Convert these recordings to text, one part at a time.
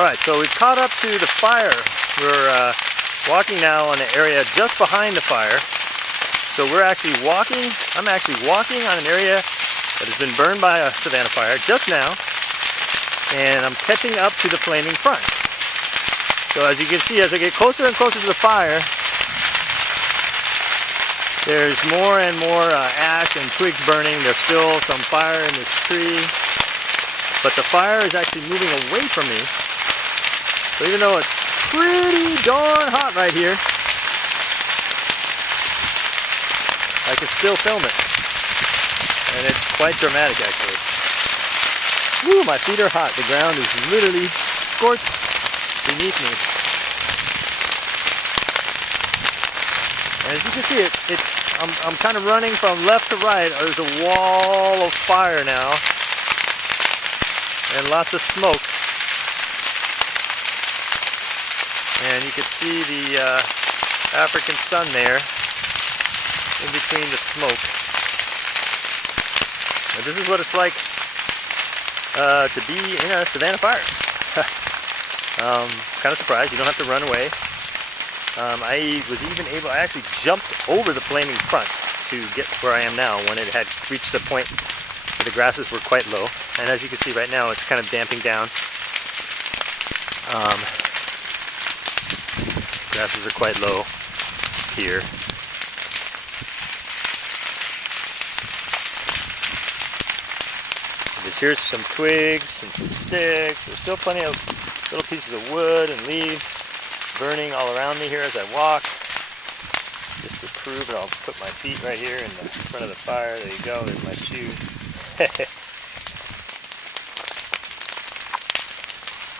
Alright, so we've caught up to the fire. We're walking now on the area just behind the fire. So I'm actually walking on an area that has been burned by a savanna fire just now, and I'm catching up to the flaming front. So as you can see, as I get closer and closer to the fire, there's more and more ash and twigs burning. There's still some fire in this tree, but the fire is actually moving away from me. So even though it's pretty darn hot right here, I can still film it. And it's quite dramatic actually. Woo, my feet are hot. The ground is literally scorched beneath me. And as you can see, I'm kind of running from left to right. There's a wall of fire now. And lots of smoke. And you can see the African sun there in between the smoke. Now, this is what it's like to be in a savanna fire. Kind of surprised. You don't have to run away. I actually jumped over the flaming front to get where I am now when it had reached a point where the grasses were quite low. And as you can see right now, it's kind of damping down. Grasses are quite low here. Here's some twigs and some sticks. There's still plenty of little pieces of wood and leaves burning all around me here as I walk. Just to prove it, I'll put my feet right here in the front of the fire. There you go, there's my shoe.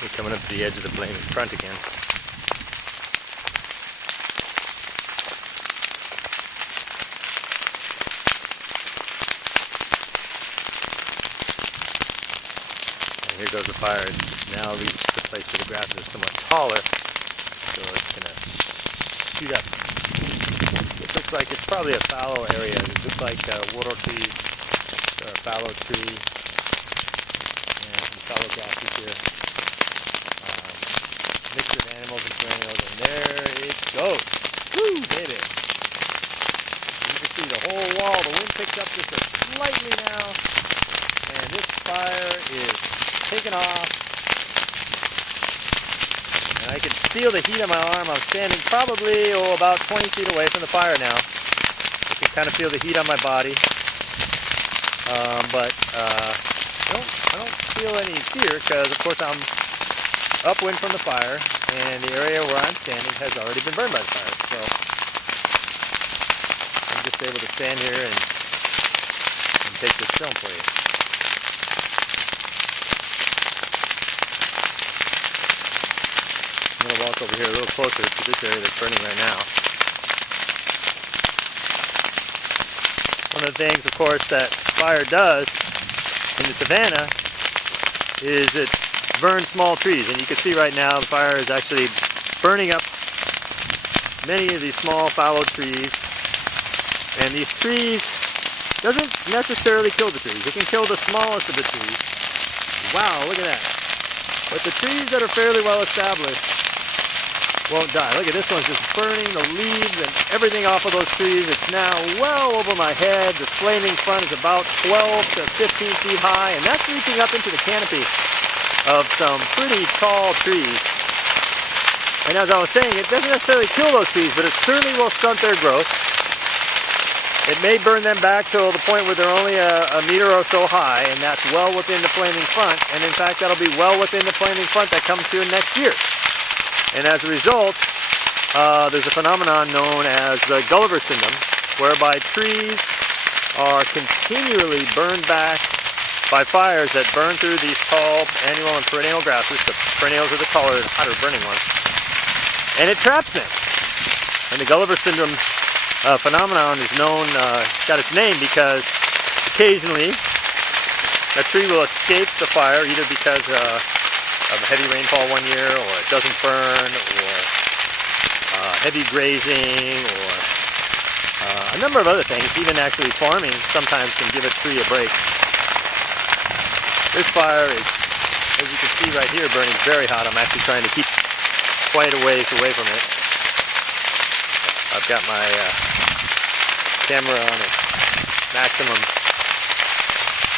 We're coming up to the edge of the flaming front again. Here goes the fire. It's now reached the place where the grasses are somewhat taller, so it's going to shoot up. This looks like it's probably a fallow area. It looks like water trees, or a fallow tree, and some fallow grasses here. Mixture of animals and perennials, and there it goes. Woo, baby! You can see the whole wall. The wind picks up just slightly now, and this fire is taken off, and I can feel the heat on my arm. I'm standing probably about 20 feet away from the fire now. I can kind of feel the heat on my body, but I don't feel any fear because, of course, I'm upwind from the fire, and the area where I'm standing has already been burned by the fire. So I'm just able to stand here and take this film for you. I'm going to walk over here a little closer to this area that's burning right now. One of the things, of course, that fire does in the savanna is it burns small trees. And you can see right now the fire is actually burning up many of these small fallow trees. And these trees doesn't necessarily kill the trees. It can kill the smallest of the trees. Wow, look at that. But the trees that are fairly well established won't die. Look at this one's just burning the leaves and everything off of those trees. It's now well over my head. The flaming front is about 12 to 15 feet high, and that's reaching up into the canopy of some pretty tall trees. And as I was saying, it doesn't necessarily kill those trees, but it certainly will stunt their growth. It may burn them back to the point where they're only a meter or so high, and that's well within the flaming front. And in fact, that'll be well within the flaming front that comes through next year. And as a result, there's a phenomenon known as the Gulliver syndrome, whereby trees are continually burned back by fires that burn through these tall annual and perennial grasses. The perennials are the taller and hotter burning ones. And it traps them. And the Gulliver syndrome phenomenon is known, got its name because occasionally a tree will escape the fire either because of heavy rainfall one year, or it doesn't burn, or heavy grazing, or a number of other things. Even actually farming sometimes can give a tree a break. This fire is as you can see right here, burning very hot. I'm actually trying to keep quite a ways away from it. I've got my camera on its maximum